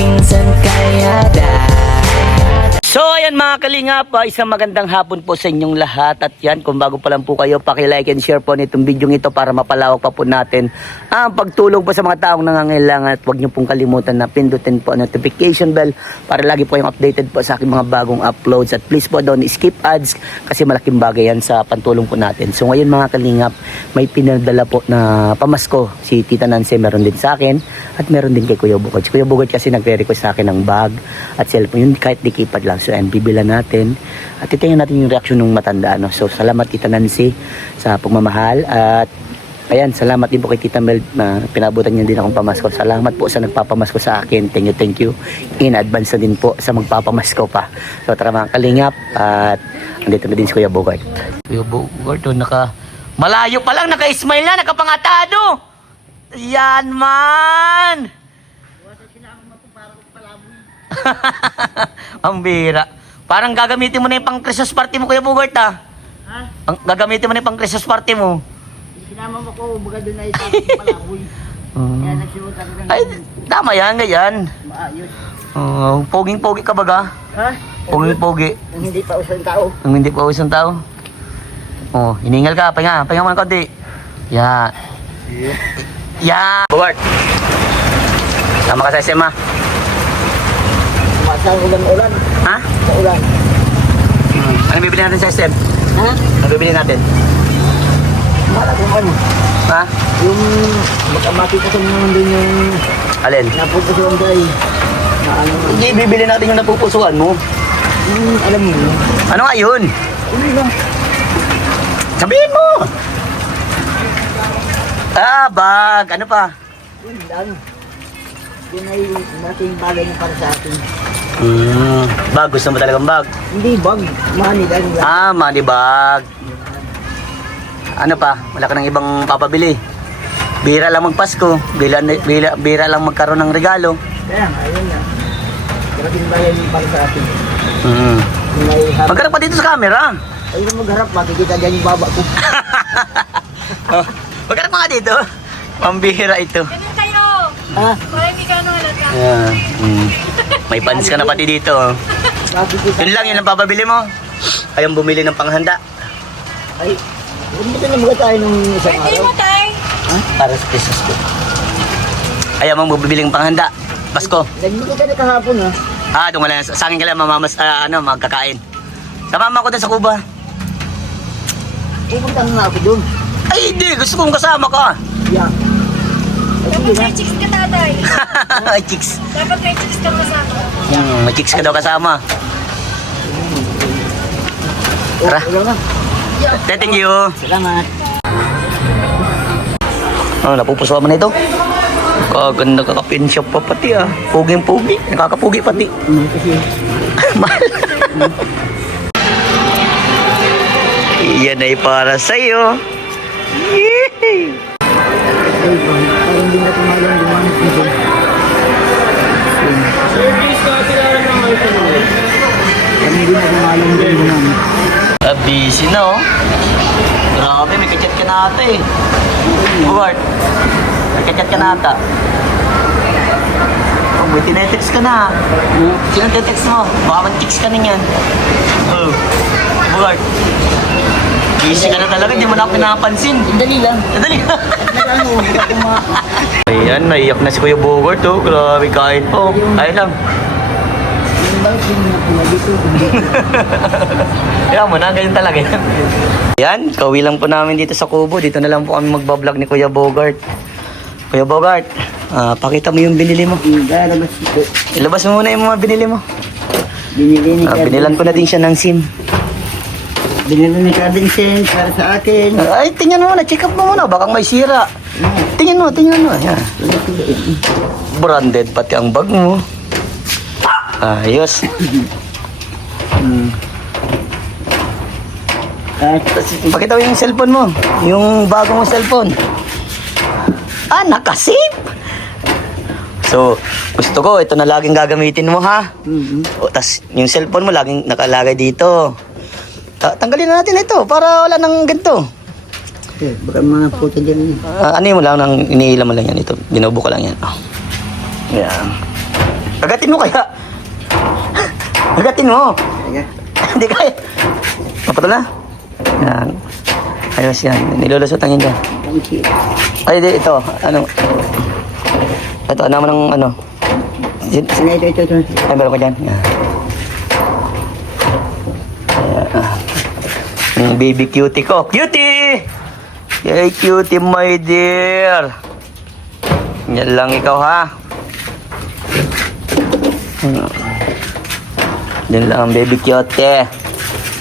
minsan kaya So ayan mga kalingap, isang magandang hapon po sa inyong lahat. At yan, kung bago pa lang po kayo, paki-like and share po nitong video ito para mapalawak pa po natin ang pagtulong po sa mga taong nangangailangan. At huwag niyo pong kalimutan na pindutin po ang notification bell para lagi po yung updated po sa aking mga bagong uploads. At please po don't skip ads kasi malaking bagay yan sa pantulong po natin. So ngayon mga kalingap, may pinadala po na pamasko si Tita Nancy, meron din sa akin at meron din kay Kuya Bugod. Si Kuya Bugod kasi nagre-request sa akin ng bag at cellphone, yun kahit di keypad lang. So and bibila natin at titingnan natin yung reaction ng matanda, no? So salamat Tita Nancy sa pagmamahal at ayan, salamat din po kay Tita Mel na pinabutan niya din akong pamasko. Salamat po sa nagpapamasko sa akin. Thank you in advance na din po sa magpapamasko pa. So tara mga kalingap at andito na din si Kuya Bogart. Kuya Bogart, malayo pa lang, naka-smile na, nakapangatado. Yan man. Ang bira. Parang gagamitin mo na yung pang Christmas party mo, Kuya Bogart, ha? Gagamitin mo na yung pang Christmas party mo. Sinama mo ko, baga doon na itapos yung palaboy. Kaya nagsimutan ko ng... Ay, tama yan, ganyan. Maayos. Poging-pogi ka baga? Ha? Poging-pogi. Ang hindi pa usang tao. Ang hindi pa isang tao. Hiningal ka, pahinga mo ng konti. Yan. Yan. Bogart. Tama ka sa SM, ha? Sa ulan-ulan. Ha? Sa ulan. Ano bibili natin sa SM? Ha? Ano bibili natin? Wala kung ano. Ha? Yung makamati ko sa mga nandun yung... Alin? Napupusuan ko ay... Ano, Hindi, bibili natin yung napupusuan mo. alam mo yun. Ano nga yun? Ano lang. Sabihin mo! Bag. Ano pa? Yun lang. Yun ay nating bagay na para sa atin. Bag. Gusto mo talagang bag? Hindi bag. Money lang. Money bag. Ano pa? Wala ka ng ibang papabili. Bira lang magpasko. Bira lang magkaroon ng regalo. Kaya nga, yun lang. Nating bagay na para sa atin. May Magharap pa dito sa camera. ayun magharap, makikita dyan yung baba ko. Magharap pa nga dito. Pambihira ito. Ganun kayo! Ha? Para hindi ka nung halata. Yeah. May pants ka na pati dito. Makikita. Yun lang, yun ang papabili mo. Ayong bumili ng panghanda. Ay, hindi na mga tayo nung isang Birthday araw. mo, tay! Para sa Christmas ko. Ayaw mong bubibiling panghanda. Pasko. Nagbigay ka na kahapon ha. Doon ka lang. Sa akin ka lang magkakain. Sama ko doon sa Cuba. Pupunta na ako doon. Ay, hindi. Gusto kong kasama ka. Yeah. Ay, sige Dapat na. may chicks ka, tatay. Ay, chicks. Dapat may chicks ka kasama. May chicks ka daw kasama. Tara. Ilaw na. Thank you. Salamat. Napupusuan mo na ito. Kaganda ka-pin shop pa pati Puging-pugi. Nakakapugi pati. Kasi Mahal. Yan ay para sa'yo. Yee! ay, parang hindi na tumalang lumamit nito. Parang hindi na tumalang din lumamit. Busy na Grabe, may kachat ka na ata Bogart, may kachat ka na ata. May tinetext ka na. Sino text mo? Baka mag-text ka na yan. Bogart, busy ka na talaga, hindi mo na ako pinapansin. Dali lang. Dali. Nagano, Ayan, naiyak na si Kuya Bogart Grabe, kain po. Ayun lang. yung bang pinag dito. Kaya mo na, ganyan talaga yan. Yan, kawi lang po namin dito sa Kubo. Dito na lang po kami magbablog ni Kuya Bogart. Kuya Bogart, pakita mo yung binili mo. Lalabas ko. Ilabas mo muna yung mga binili mo. Binili ni Binilan ko na din siya ng SIM. Binili ni Karding Sen para sa akin. Ay, tingnan mo muna, check up mo muna. Baka may sira. Tingnan mo. Yan. Branded pati ang bag mo. Ayos. Pakita mo yung cellphone mo. Yung bago mong cellphone. Nakasave. So, gusto ko, ito na laging gagamitin mo, ha? Tas, yung cellphone mo laging nakalagay dito. Tanggalin na natin ito para wala nang ganito. Baka mga puto dyan. Ano mo lang, iniilam mo lang yan ito. Binubo ka lang yan. Yan. Agatin mo kaya. Agatin mo. Ayan. Hindi kaya. Papatol na. Yan. Ayos yan. Nilulusutan yun dyan. Kamsi. Ay, di, ito. Ano? Ito, ano ng ano? Ano ito. Ay, meron ko dyan. Yan. Yung baby cutie ko. Cutie! Yay, cutie, my dear. Yan lang ikaw, ha? Yan lang ang baby cutie.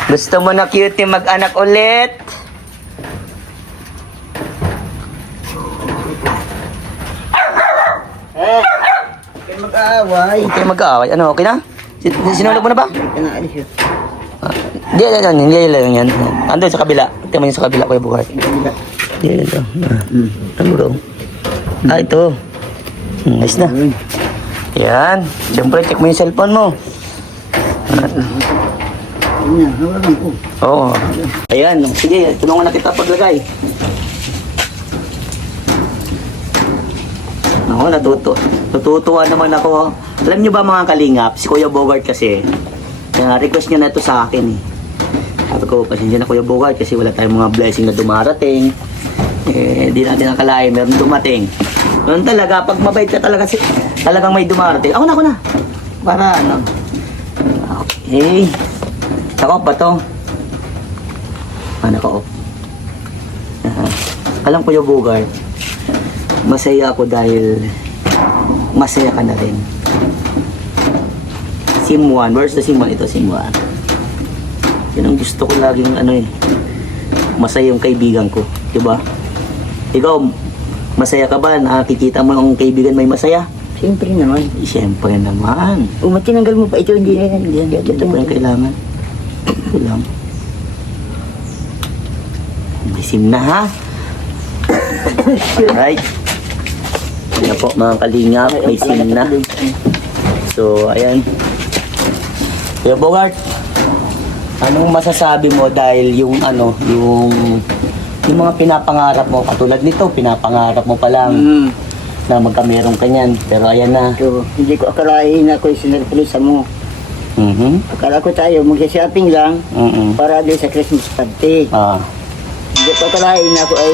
Gusto mo na, cutie, mag-anak ulit? Kaya mag-aaway. Okay, mag-aaway. Ano, okay na? Sinulog mo na ba? Kanaalis yun. Hindi lang yan. Andun sa kabila. Tingnan mo yung sa kabila, Kuya Bugart. Hindi lang. Ano bro? Ah, ito. Nice na. Yan. Siyempre, check mo yung cellphone mo. Ayan, hawakan ko. Oo. Ayan. Sige, tulungan na kita paglagay. Ako, natutuwa naman ako. Alam nyo ba mga kalingap, si Kuya Bogart kasi, request niya na ito sa akin eh. Sabi ko, pasensya na Kuya Bogart kasi wala tayong mga blessing na dumarating. Di natin nakalain, meron dumating. Noon talaga, pag mabait ka talaga, talagang may dumarating. Ako na. Para ano. Okay. Ako pa to. Ano ko? Alam Kuya Bogart, masaya ako dahil masaya ka na rin. Sim 1. Where's the Sim 1? Ito, Sim 1. Yun ang gusto ko laging masaya yung kaibigan ko. Diba? Ikaw, masaya ka ba? Nakikita mo ang kaibigan may masaya? Siyempre naman. Siyempre naman. Tinanggal mo pa ito, hindi yan. Ito pa yung kailangan. Ito lang. May Sim na, ha? Alright. Yan po mga kalingap, may Sim na. So, ayan. Kuya Bogart, anong masasabi mo dahil yung mga pinapangarap mo, katulad nito, pinapangarap mo pa lang na magkamerong kanyan, pero ayan na. So, hindi ko akalain na ako'y sinurpresa mo. Akala ko tayo mag-shopping lang para din sa Christmas party. Hindi ko akalain na ako ay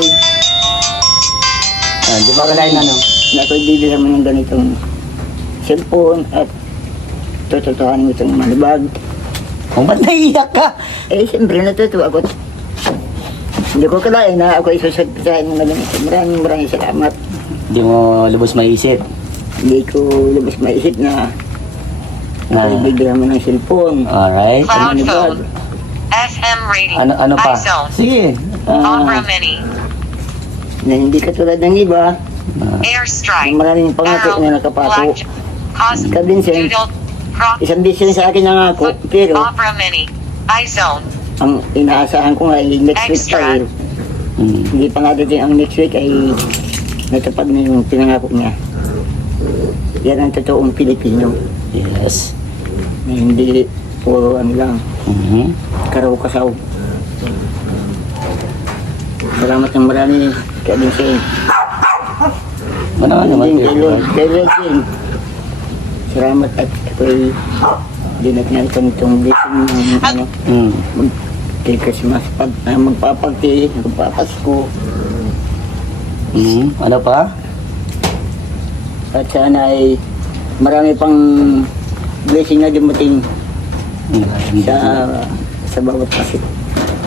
Di ba kalain ano? na ako'y bibigyan mo ng ganitong cellphone at tututuhanin mo itong malibag. Kung ba't naiiyak ka? Eh, siyempre natutuwa ako. Hindi ko akalain na ako isusurpresahin mo na ganito. Maraming salamat. Hindi mo lubos maisip. Hindi ko lubos maisip na ako'y bibigyan mo ng cellphone. Alright. Cloud Malibag. phone. FM rating. Ano pa? iZone. Sige. Opera Mini. Na hindi katulad ng iba, Airstrike. maraming pangako na nakapato. Black. Cosmo. Kabinseng. Doodle. Rock. Isang beses sa akin nangako, pero Opera Mini. iZone. ang inaasahan ko nga ay next week Extra. pa hindi pa nga dating ang next week ay natupad na yung pinangako niya. Yan ang totoong Pilipino. Yes. Na hindi puro ano lang, Mhm. karaw-kasaw. Salamat ng marami kay Vincent. Ano naman? Kay Lord din. Salamat at ako'y dinagnan ko nitong blessing ng kay Christmas magpapagti, magpapasko. Ano pa? At sana ay marami pang blessing na dumating sa bawat Pasko.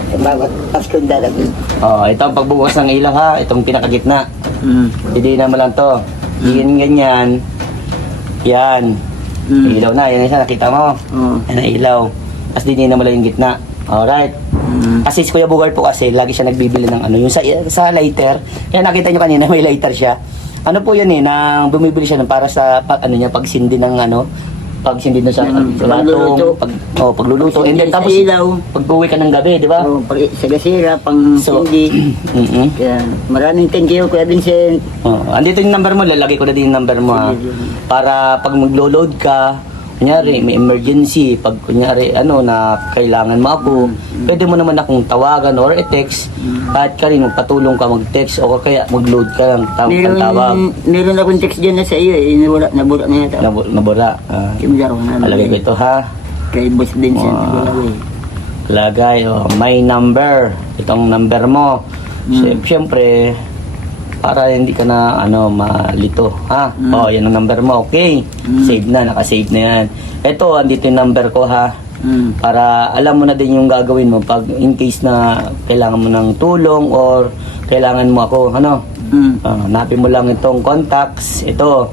Sa bawat Pasko darating. Ito ang pagbubukas ng ilaw, ha. Itong pinakagitna. Hindi naman lang to. Ganyan. Yan. Ilaw na. Yan isa. Nakita mo? Yan ang ilaw. Tapos din mo lang yung gitna. Alright. Kasi si Kuya Bugard po kasi lagi siya nagbibili ng yung sa lighter. Kaya nakita nyo kanina may lighter siya. Ano po yun nang bumibili siya para sa pagsindi ng pagsindi na sa Pagluluto. pagluluto. And then tapos Ilaw. pag-uwi ka ng gabi, di ba? Sa gasira, pang hindi. Kaya maraming thank you, Kuya Vincent. Andito yung number mo, lalagay ko na din yung number mo, ha. Para pag maglo-load ka kunyari may emergency, pag kunyari na kailangan mo ako, pwede mo naman akong tawagan or i-text, kahit ka rin magpatulong ka mag-text o kaya mag-load ka ng tawag. Meron akong text dyan na sa iyo nabura na yata. Nabura. Palagay ko ito ha. Kay Boss Vincent. Lagay, my number. Itong number mo. Siyempre, para hindi ka na malito, ha? Yan ang number mo, okay? Save na, naka-save na yan. Ito, andito yung number ko, ha? Para alam mo na din yung gagawin mo pag in case na kailangan mo ng tulong or kailangan mo ako, hanapin mo lang itong contacts. Ito,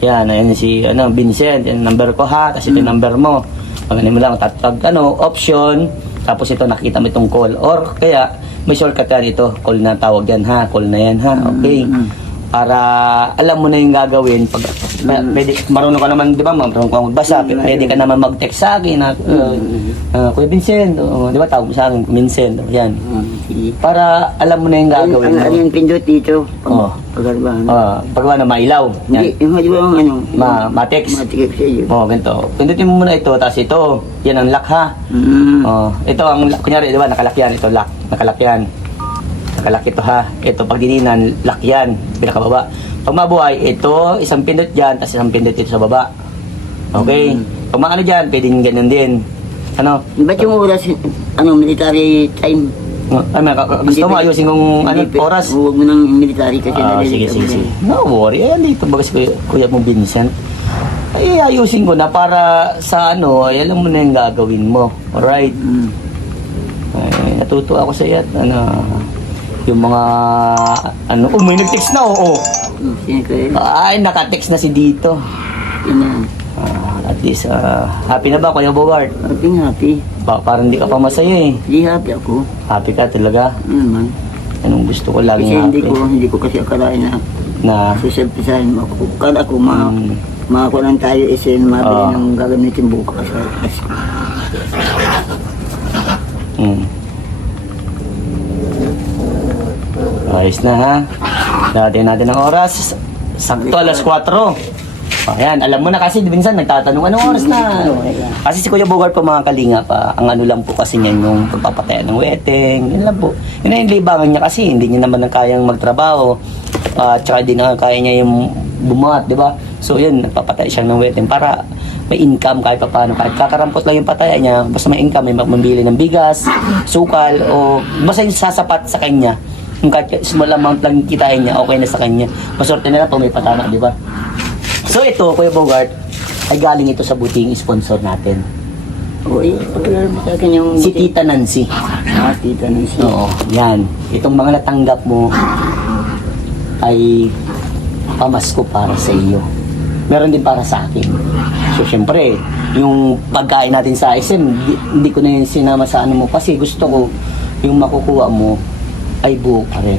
yan, ayan si Vincent, yung number ko, ha? Tapos ito yung number mo. Paganin mo lang, option, tapos ito nakita mo itong call or kaya may shortcut yan ito, call na tawag yan ha, call na yan ha, okay. Para alam mo na yung gagawin pag pwede, marunong ka naman, di ba, marunong ka magbasa, pwede ka naman mag-text sa akin na Kuya Vincent, di ba, tawag mo sa akin, Vincent, yan. Para alam mo na yung gagawin mo. Ano yung pindot dito? Pagwa na mailaw. Hindi, yung ma-text. Ma-text sa iyo. Ganito. Pindutin mo muna ito, tapos ito, yan ang lock ha. Ito ang, kunyari, di ba, nakalak yan, ito lock, nakalak yan. Nakalak ito ha. Ito pag dininan, lock yan, pinakababa. Pag mabuhay, ito, isang pindot dyan, tapos isang pindot dito sa baba. Okay? Pag maano dyan, pwedeng ganyan din. Ba't yung oras, military time? Gusto mo ayusin kong oras? Huwag mo ng military kasi sige. No worry. Ayan dito bagas kuya mo Vincent. Ay ayusin ko na para sa alam mo na yung gagawin mo. Alright? Ay, natutuwa ako sa iyo at yung mga may nag-text na Ay, naka-text na si dito. At least, happy na ba, Kuya Bogart? Happy. Parang hindi ka pa masaya eh. Hindi happy ako. Happy ka talaga? Anong gusto ko lagi kasi happy? Hindi ko kasi akalain na suselfisahin mo ako. Kala ko makakuha lang tayo mabili ng gagamitin bukas. Ayos na ha. Dati natin ang oras. Sakto alas 4. Ayan, alam mo na kasi, minsan nagtatanong, anong oras na? Kasi si Kuya Bogart po mga kalinga pa, ang lang po kasi niyan yung pagpapatayan ng weteng, yun lang po. Yun na yung libangan niya kasi, hindi niya naman kayang magtrabaho, tsaka hindi na kaya niya yung bumuhat, di ba? So yun, nagpapatay siya ng weteng para may income kahit pa paano, kahit kakarampot lang yung pataya niya, basta may income, may mambili ng bigas, sukal, o basta yung sasapat sa kanya. Yung kahit small amount lang kitain niya, okay na sa kanya. Maswerte na lang kung may patana, di ba? So ito, Kuya Bogart, ay galing ito sa buting sponsor natin. Pagkakaroon mo sa akin yung... Si Tita Nancy. Tita Nancy. Oo, yan. Itong mga natanggap mo ay pamasko para sa iyo. Meron din para sa akin. So syempre, yung pagkain natin sa SM, hindi ko na yung sinama sa mo kasi gusto ko yung makukuha mo ay buo pa rin.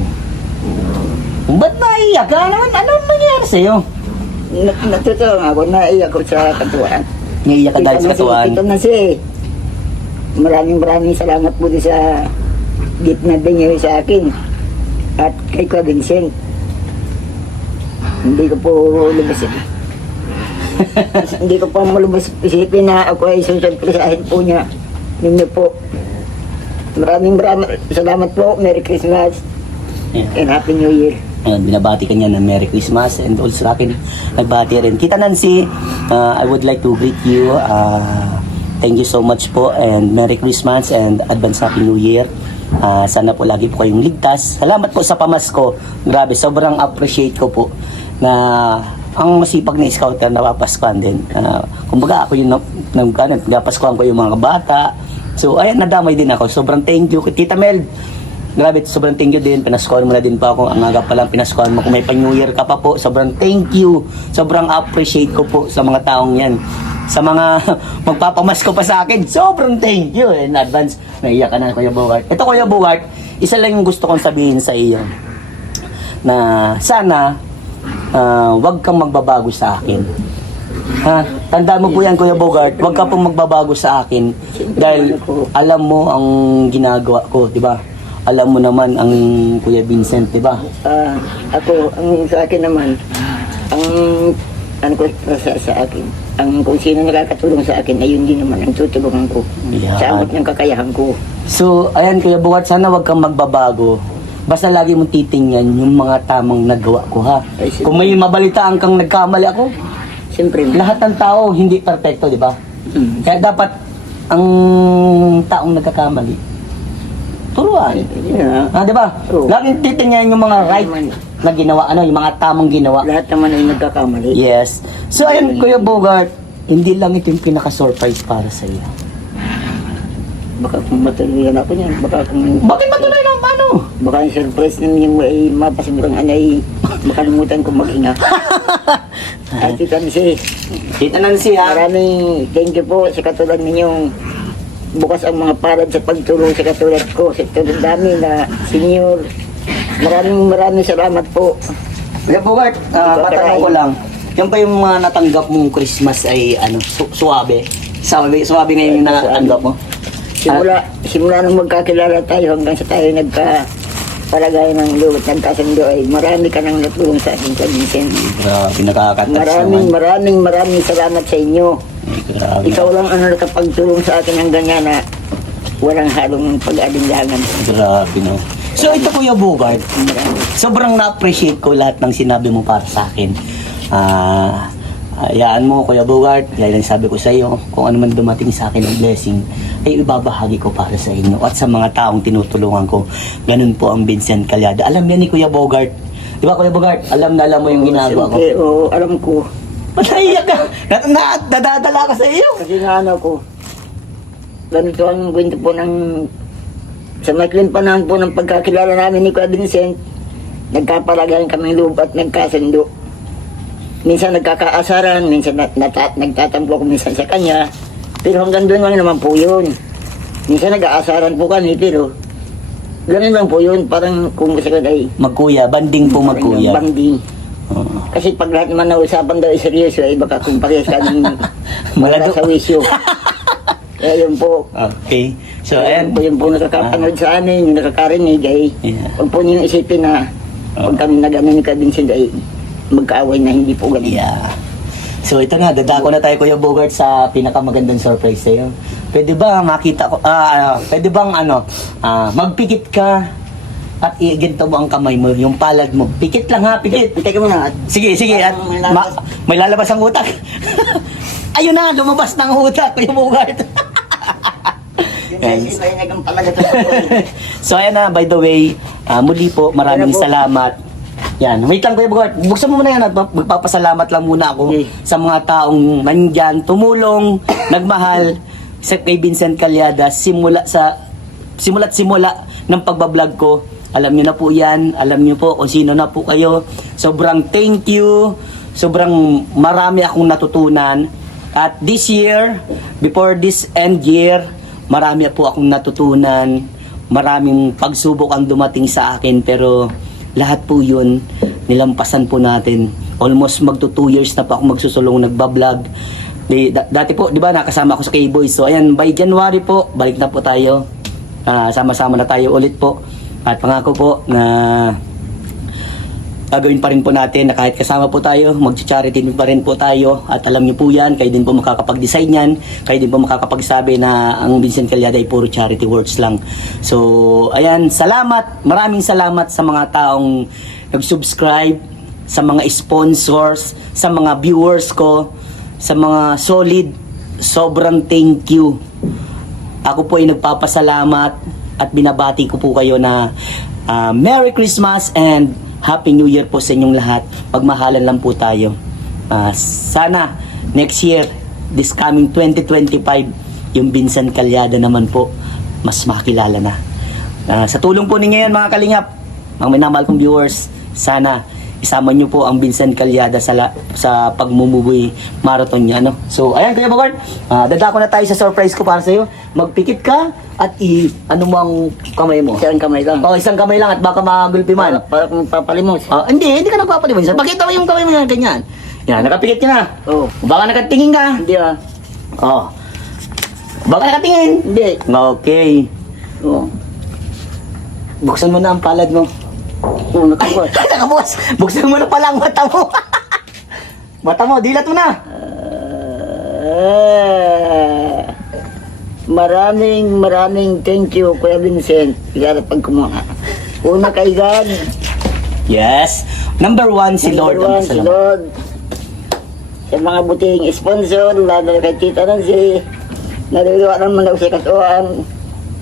Ba't naiyak ka naman? Anong nangyari sa'yo? Natutuwa nga ako, naiyak ko sa katuwaan. Naiyak ka dahil sa katuwaan? Ito na siya. Maraming salamat po sa gift na binigay sa akin. At kay Kuya Vincent. Hindi ko po lubos. Hindi ko po malubos isipin na ako ay susurpresahin po niya. Ninyo po. Maraming salamat po. Merry Christmas. And Happy New Year. Binabati ka niya ng Merry Christmas and also sa akin nagbati rin. Tita Nancy, I would like to greet you. Thank you so much po and Merry Christmas and Advance Happy New Year. Sana po lagi po kayong ligtas. Salamat po sa pamasko. Grabe, sobrang appreciate ko po na ang masipag na scouter na papaskuhan din. Kumbaga ako yung napaskuhan ko yung mga bata. So ayan, nadamay din ako. Sobrang thank you. Tita Mel, grabe, sobrang thank you din. Pinaskuhan mo na din pa ako. Ang aga pa lang pinaskuhan mo. Kung may pa-New Year ka pa po, sobrang thank you. Sobrang appreciate ko po sa mga taong yan. Sa mga magpapamasko pa sa akin, sobrang thank you. In advance, naiyak ka na, Kuya Bogart. Ito, Kuya Bogart, isa lang yung gusto kong sabihin sa iyo. Na sana, wag kang magbabago sa akin. Tanda mo po yan, Kuya Bogart, wag ka pong magbabago sa akin. Dahil alam mo ang ginagawa ko, di ba? Alam mo naman ang Kuya Vincent, di ba? Ako, ang sa akin naman, ang ano ko sa akin. Ang kung sino nakakatulong sa akin, ayun din naman ang tutulungan ko. Yeah. Sa abot ng kakayahan ko. So, ayan Kuya Bugat, sana wag kang magbabago. Basta lagi mong titingnan yung mga tamang nagawa ko, ha? Ay, sige. Kung may mabalitaan kang nagkamali ako, Siyempre, lahat ng tao hindi perfecto, di ba? Kaya dapat ang taong nagkakamali, turuan. yeah. Ah, di ba? Oo. Laging titingnan yung mga right na ginawa, yung mga tamang ginawa. Lahat naman ay nagkakamali. Yes. So, ayun, Kuya Bogart, hindi lang ito yung pinaka-surprise para sa iyo. Baka kung matuluyan ako niyan, baka kung... Bakit matuloy lang paano? Baka yung surprise na yung ay mapasigurang anay, makalimutan kong mag-inga. At Tita Nancy, Tita Nancy, ha? maraming thank you po sa katulad ninyong bukas ang mga palad sa pagtulong sa katulad ko, sa tulad namin na senior. Maraming salamat po. Kuya Bogart, patanong ko lang. Yan pa yung mga natanggap mong Christmas ay ano, suwabe? Suwabe ngayon yung natanggap mo? Simula nung magkakilala tayo hanggang sa tayo nagkapalagay ng loob at nagkasundo ay marami ka nang natulong sa akin, Kuya Vincent. Grabe, nakaka-touch naman. Maraming salamat sa inyo. Grabe. Ikaw lang ang nakapagtulong sa akin ng ganyan na walang halong pag-alinlangan. Grabe, no? So, ito Kuya Bogart, sobrang na-appreciate ko lahat ng sinabi mo para sa akin. Hayaan mo, Kuya Bogart, gaya lang sabi ko sa iyo, kung ano man dumating sa akin ng blessing, ay ibabahagi ko para sa inyo at sa mga taong tinutulungan ko. Ganun po ang Vincent Calyada. Alam yan ni Kuya Bogart. Di ba, Kuya Bogart? Alam na alam mo yung ginagawa ko. Siyempre, oo, alam ko. Naiyak ka! Nadadala ka sa iyo! Kasi nga ano ko, ganito ang kwento po ng... Sa maikling panahon po ng pagkakilala namin ni Kuya Vincent, nagkapalagayan kami loob at nagkasundo. Minsan nagkakaasaran, minsan nagtatampo ko minsan sa kanya. Pero hanggang doon lang naman po yun. Minsan nag-aasaran po kami, pero ganun lang po yun. Parang kung gusto ko ay... Magkuya, banding po magkuya. Banding. Oo. Kasi pag lahat naman nausapan daw ay seryoso, ay baka kung parehas kaming Malado. sa wisyo. Kaya yun po. Okay. So, ayan. Yun po nakakapanood sa amin, yung nakakarinig ay Yeah. huwag po niyong isipin na pag kami nag-ano ni Kuya Vincent ay magkaaway na hindi po ganun. Yeah. So ito na, dadako na tayo Kuya Bogart sa pinakamagandang surprise sa'yo. Pwede ba makita ko, pwede bang magpikit ka at iginto mo ang kamay mo, yung palad mo. Pikit lang ha, pikit. Teka muna. Sige, at may lalabas ang utak. Ayun na, lumabas ng utak, Kuya Bogart. So ayan na, by the way, muli po, maraming salamat. Yan, wait lang Kuya Bogart, buksan mo muna yan at magpapasalamat lang muna ako sa mga taong nandyan, tumulong, nagmahal sa kay Vincent Calyada simula't simula ng pagbablog ko. Alam niyo na po yan, alam niyo po kung sino na po kayo. Sobrang thank you, sobrang marami akong natutunan. At this year, before this end year, marami po akong natutunan. Maraming pagsubok ang dumating sa akin, pero lahat po yun, nilampasan po natin. Almost magto 2 years na po ako magsusulong nagbablog. Dati po, di ba, nakasama ako sa K-Boys. So ayan, by January po, balik na po tayo. Sama-sama na tayo ulit po. At pangako po na gagawin pa rin po natin na kahit kasama po tayo, mag-charity din pa rin po tayo. At alam niyo po yan, kayo din po makakapag-design yan, kayo din po makakapagsabi na ang Vincent Calyada ay puro charity works lang. So, ayan, salamat, maraming salamat sa mga taong nag-subscribe, sa mga sponsors, sa mga viewers ko, sa mga solid, sobrang thank you. Ako po ay nagpapasalamat at binabati ko po kayo na Merry Christmas and Happy New Year po sa inyong lahat. Pagmahalan lang po tayo. Sana next year, this coming 2025, yung Vincent Calyada naman po, mas makilala na. Sa tulong po ninyo yan mga kalingap, mga minamahal kong viewers, sana isama nyo po ang Vincent Calyada sa pagmumubuy marathon niya. No? So, ayan Kuya Bogart, dadako na tayo sa surprise ko para sa iyo. Magpikit ka at ano mo ang kamay mo? Isang kamay lang. Isang kamay lang at baka magulpi man. Para kung papalimos. Hindi ka nagpapalimos. Pakita mo yung kamay mo yan, ganyan. Yan, nakapikit ka na. Oo. Baka nakatingin ka. Hindi Baka nakatingin. Hindi. Okay. Oo. Buksan mo na ang palad mo. Oo, nakabukas. Nakabukas. Buksan mo na pala ang mata mo. Mata mo, dilat mo na. Maraming thank you, Kuya Vincent. Kaya pag kumuha. Una kay God. Yes. Number 1 si Lord. Number one, si Lord. Sa mga buting sponsor, lalo na kay Tita Nancy. Naluluwa naman ako sa katuan.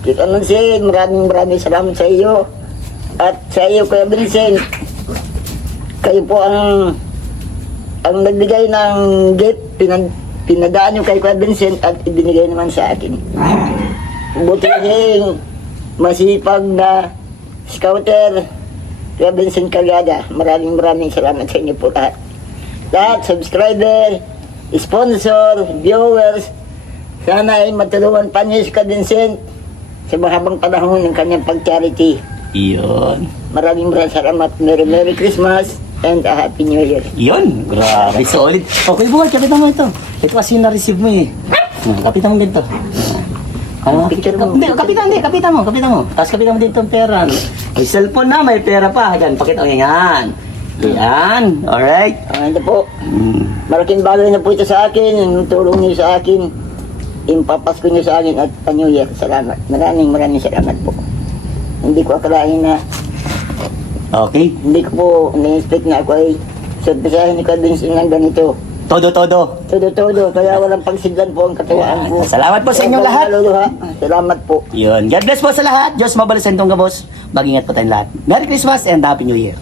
Tita Nancy, maraming salamat sa iyo. At sa iyo, Kuya Vincent. Kayo po ang nagbigay ng gift. Pinadaan nyo kay Kuya Vincent at ibinigay naman sa akin. Buting masipag na scouter, Kuya Vincent Calyada. Maraming salamat sa inyo po lahat. Lahat, subscriber, sponsor, viewers, sana ay matulungan pa niyo si Kuya Vincent sa mahabang panahon ng kanyang pag-charity. Iyon. Maraming salamat. Merry Christmas and a Happy New Year. Yun, grabe, solid. Okay, buwan, kapitan mo ito. Ito kasi na-receive mo eh. Kapitan mo dito. Ano? Picture mo. Hindi, kapitan mo. Tapos kapitan mo dito ang pera. May cellphone na, may pera pa. Yan, pakita mo yan. Yan, alright. Ano po? Malaking bagay na po ito sa akin. Yung tulong niyo sa akin. Yung papasko niyo sa akin at New Year. Salamat. Maraming salamat po. Hindi ko akalain na Okay. hindi ko po na-expect na ako ay surprisahin ni Kuya Vincent ng ganito. Todo. Todo. Kaya walang pagsidlan po ang katawaan ko. Salamat po sa inyong lahat. Maluluha. Salamat po. Yun. God bless po sa lahat. Diyos mabalasan tong gabos. Mag-ingat po tayong lahat. Merry Christmas and Happy New Year.